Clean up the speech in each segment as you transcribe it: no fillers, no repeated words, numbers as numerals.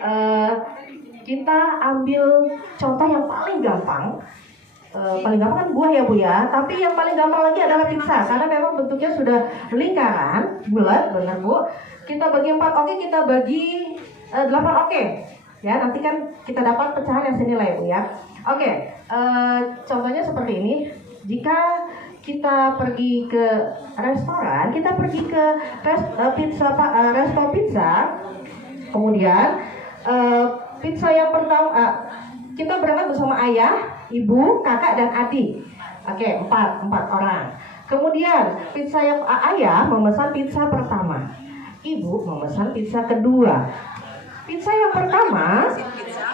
uh, kita ambil contoh yang paling gampang. Paling gampang kan buah ya Bu ya, tapi yang paling gampang lagi adalah pizza karena memang bentuknya sudah lingkaran, bulat, benar Bu. Kita bagi 4, oke, kita bagi 8, oke. Ya, nanti kan kita dapat pecahan yang senilai Bu ya. Oke, contohnya seperti ini. Jika kita pergi ke restoran, kita pergi ke resto pizza, kemudian pizza yang pertama kita berangkat bersama ayah, ibu, kakak, dan adik. Oke, 4 orang. Kemudian pizza yang ayah memesan pizza pertama, ibu memesan pizza kedua. Pizza yang pertama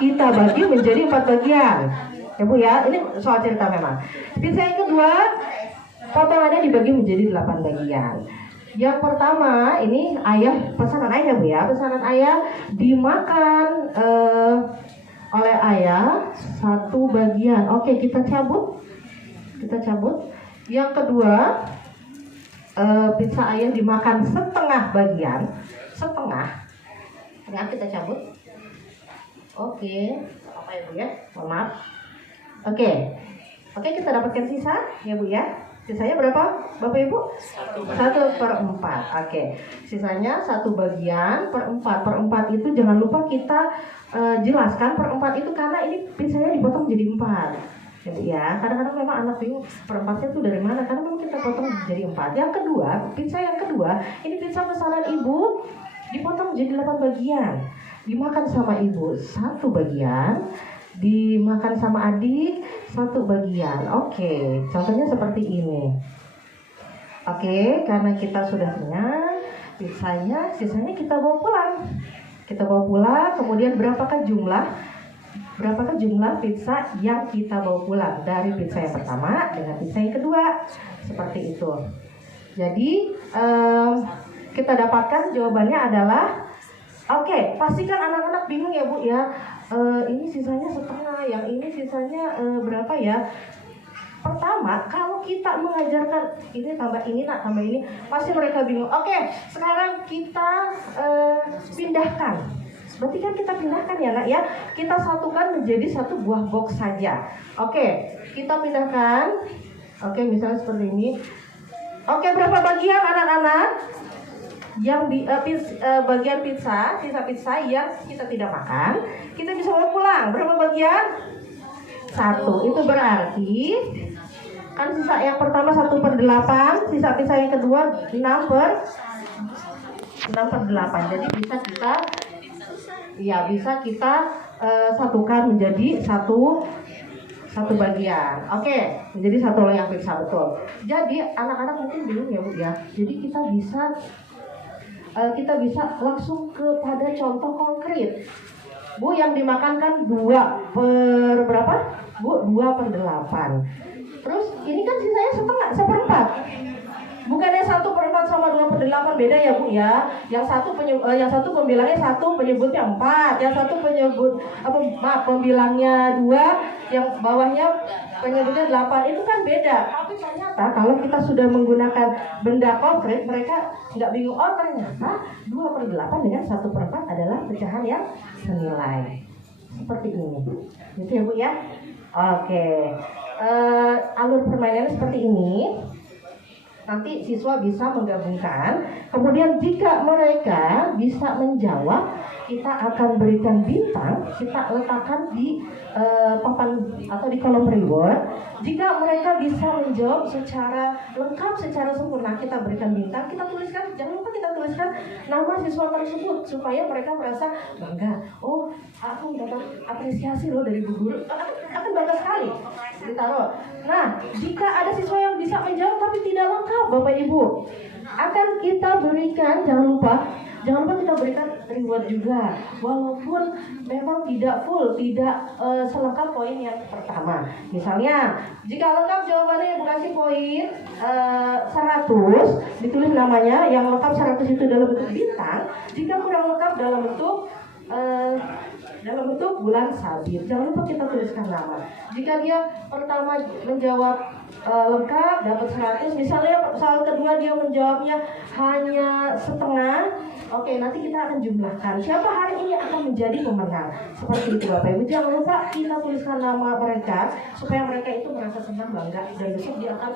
kita bagi menjadi 4 bagian. Ya Bu ya, ini soal cerita memang. Pizza yang kedua potongannya dibagi menjadi 8 bagian. Yang pertama ini pesanan ayah Bu ya, pesanan ayah dimakan oleh ayah 1 bagian. Oke, kita cabut. Yang kedua pizza ayah dimakan setengah bagian, Nah, kita cabut. Oke, apa ya Bu ya? Mohon maaf. Oke, kita dapatkan sisa ya Bu ya. Sisanya berapa Bapak Ibu? 1/4. Oke, sisanya 1 bagian per 4. Per 4 itu jangan lupa kita jelaskan per 4 itu karena ini pizzanya dipotong jadi 4. Ya, kadang-kadang memang anak bingung per 4-nya itu dari mana, karena memang kita potong jadi 4. Yang kedua, pizza yang kedua, ini pizza pesanan ibu dipotong jadi 8 bagian. Dimakan sama ibu 1 bagian, dimakan sama adik 1 bagian. Oke, contohnya seperti ini. Oke, karena kita sudah kenyang, sisanya kita bawa pulang. Kemudian berapakah jumlah pizza yang kita bawa pulang dari pizza yang pertama dengan pizza yang kedua, seperti itu. Jadi kita dapatkan jawabannya adalah, oke, pastikan anak-anak bingung ya Bu ya. Ini sisanya setengah, yang ini sisanya berapa ya? Pertama, kalau kita mengajarkan ini tambah ini, tambah ini, pasti mereka bingung. Oke, sekarang kita pindahkan. Berarti kan kita pindahkan ya Nak ya. Kita satukan menjadi 1 buah box saja. Oke, kita pindahkan. Oke, misalnya seperti ini. Oke, berapa bagian anak-anak? Yang bagian sisa pizza yang kita tidak makan, kita bisa bawa pulang. Berapa bagian? 1. Itu berarti kan sisa yang pertama 1/8, sisa pizza yang kedua 6/8. Jadi bisa kita satukan menjadi satu bagian. Oke, menjadi 1 loyang pizza, betul. Jadi anak-anak mungkin bingung ya Bu ya. Jadi kita bisa langsung kepada contoh konkret. Bu, yang dimakan kan 2 per berapa? Bu, 2/8. Terus ini kan sisanya setengah, 1/4. Bukannya 1/4 sama 2/8 beda ya Bu ya. Yang satu pembilangnya 1, penyebutnya 4. Yang satu pembilangnya 2, yang bawahnya penyebutnya 8. Itu kan beda. Tapi ternyata kalau kita sudah menggunakan benda konkret, mereka nggak bingung. Oh, ternyata 2/8 dengan 1/4 adalah pecahan yang senilai. Seperti ini. Gitu ya Bu ya. Oke. Alur permainannya seperti ini. Nanti siswa bisa menggabungkan. Kemudian jika mereka bisa menjawab, kita akan berikan bintang, kita letakkan di papan atau di kolom reward. Jika mereka bisa menjawab secara lengkap, secara sempurna, kita berikan bintang. Kita tuliskan, jangan lupa kita tuliskan nama siswa tersebut supaya mereka merasa bangga. Oh, aku dapat apresiasi loh dari Bu Guru. Akan bangga sekali. Ditaruh. Nah, jika ada siswa yang bisa menjawab tapi tidak lengkap, Bapak Ibu, akan kita berikan, jangan lupa kita berikan reward juga, walaupun memang tidak full, tidak selengkap poin yang pertama. Misalnya, jika lengkap jawabannya Ibu kasih poin 100, ditulis namanya, yang lengkap 100 itu dalam bentuk bintang. Jika kurang lengkap dalam bentuk dalam bentuk bulan sabit. Jangan lupa kita tuliskan nama. Jika dia pertama menjawab lengkap dapat 100, misalnya soal kedua dia menjawabnya hanya setengah, oke, nanti kita akan jumlahkan siapa hari ini akan menjadi pemenang. Seperti itu Bapak Ibu. Jangan lupa kita tuliskan nama mereka supaya mereka itu merasa senang, bangga, dan besok dia akan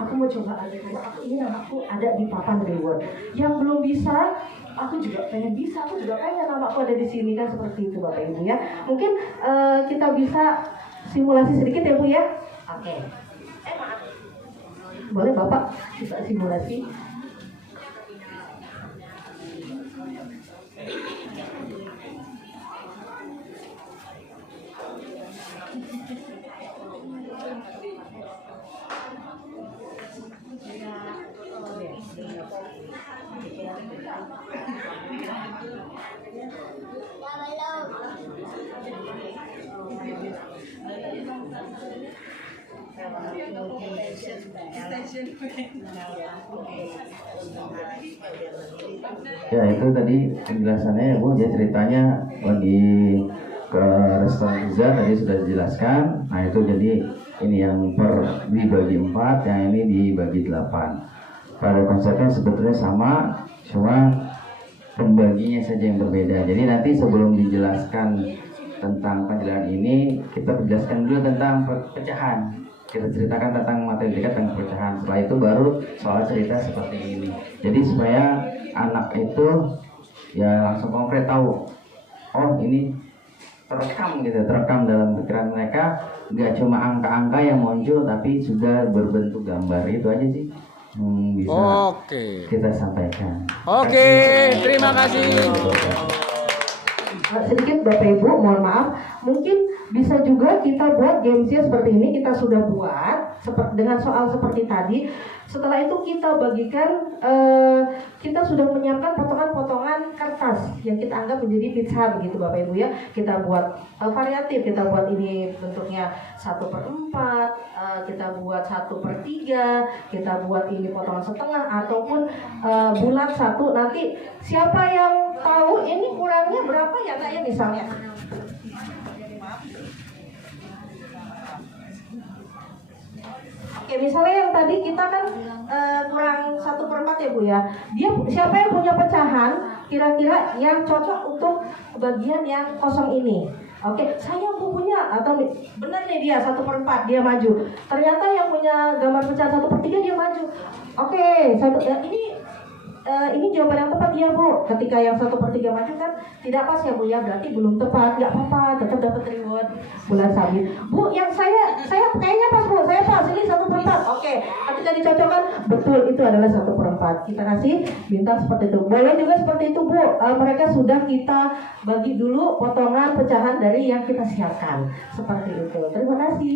aku mau coba aja, aku ini namaku ada di papan reward. Yang belum bisa, aku juga pengen bisa, aku juga pengen namaku ada di sini, kan seperti itu Bapak Ibu ya. Mungkin kita bisa simulasi sedikit ya Bu ya. Oke. Maaf. Boleh Bapak bisa simulasi? Ya, itu tadi penjelasannya ya Bu, ya ceritanya lagi ke restoran pizza tadi sudah dijelaskan. Nah itu jadi ini yang dibagi 4, yang ini dibagi 8. Pada konsepnya sebetulnya sama, cuma pembaginya saja yang berbeda. Jadi nanti sebelum dijelaskan tentang penjelasan ini, kita jelaskan dulu tentang pecahan. Kita ceritakan tentang materi dekat dan pecahan. Setelah itu baru soal cerita seperti ini. Jadi supaya anak itu ya langsung konkret tahu, oh ini terekam gitu, terekam dalam pikiran mereka, nggak cuma angka-angka yang muncul tapi sudah berbentuk gambar. Itu aja sih bisa kita sampaikan. Terima kasih. Sedikit Bapak Ibu, mohon maaf, mungkin bisa juga kita buat gamesnya seperti ini. Kita sudah buat dengan soal seperti tadi. Setelah itu kita bagikan, kita sudah menyiapkan potongan-potongan kertas yang kita anggap menjadi pizza begitu Bapak Ibu ya. Kita buat variatif, kita buat ini bentuknya 1/4, kita buat 1/3, kita buat ini potongan setengah ataupun bulat 1. Nanti siapa yang tahu ini kurangnya berapa ya Kak ya misalnya. Oke, misalnya yang tadi kita kan kurang 1/4 ya Bu ya. Dia siapa yang punya pecahan kira-kira yang cocok untuk bagian yang kosong ini? Oke, saya punya atau benar nih dia 1/4 dia maju. Ternyata yang punya gambar pecahan 1/3 dia maju. Oke, ini jawaban yang tepat ya Bu. Ketika yang 1/3 maju kan tidak pas ya Bu ya, berarti belum tepat. Nggak apa-apa, tetap dapat reward bulan sabit. Bu, yang saya kayaknya pas Bu, saya pas ini 1/4. Oke, ketika dicocokkan betul itu adalah 1/4. Kita kasih bintang seperti itu. Boleh juga seperti itu Bu. Mereka sudah kita bagi dulu potongan pecahan dari yang kita siapkan. Seperti itu. Terima kasih.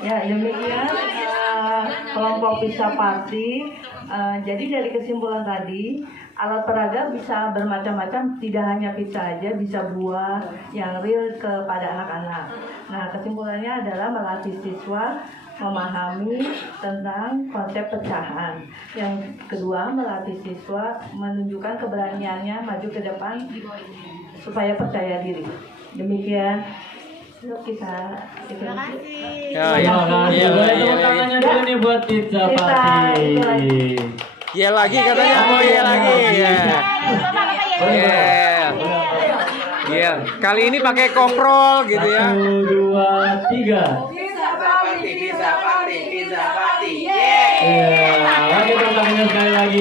Ya, demikian kelompok pizza party. Jadi dari kesimpulan tadi, alat peraga bisa bermacam-macam, tidak hanya pizza aja, bisa buah yang real kepada anak-anak. Nah, kesimpulannya adalah melatih siswa memahami tentang konsep pecahan. Yang kedua, melatih siswa menunjukkan keberaniannya maju ke depan supaya percaya diri. Demikian. Yuk kita. Terima kasih. Boleh tepuk tangannya dulu nih buat pizza party. Iya lagi katanya mau iya lagi. Iya. Kali ini pakai koprol gitu ya. 1, 2, 3. Pizza party. Lagi tepuk tangannya sekali lagi.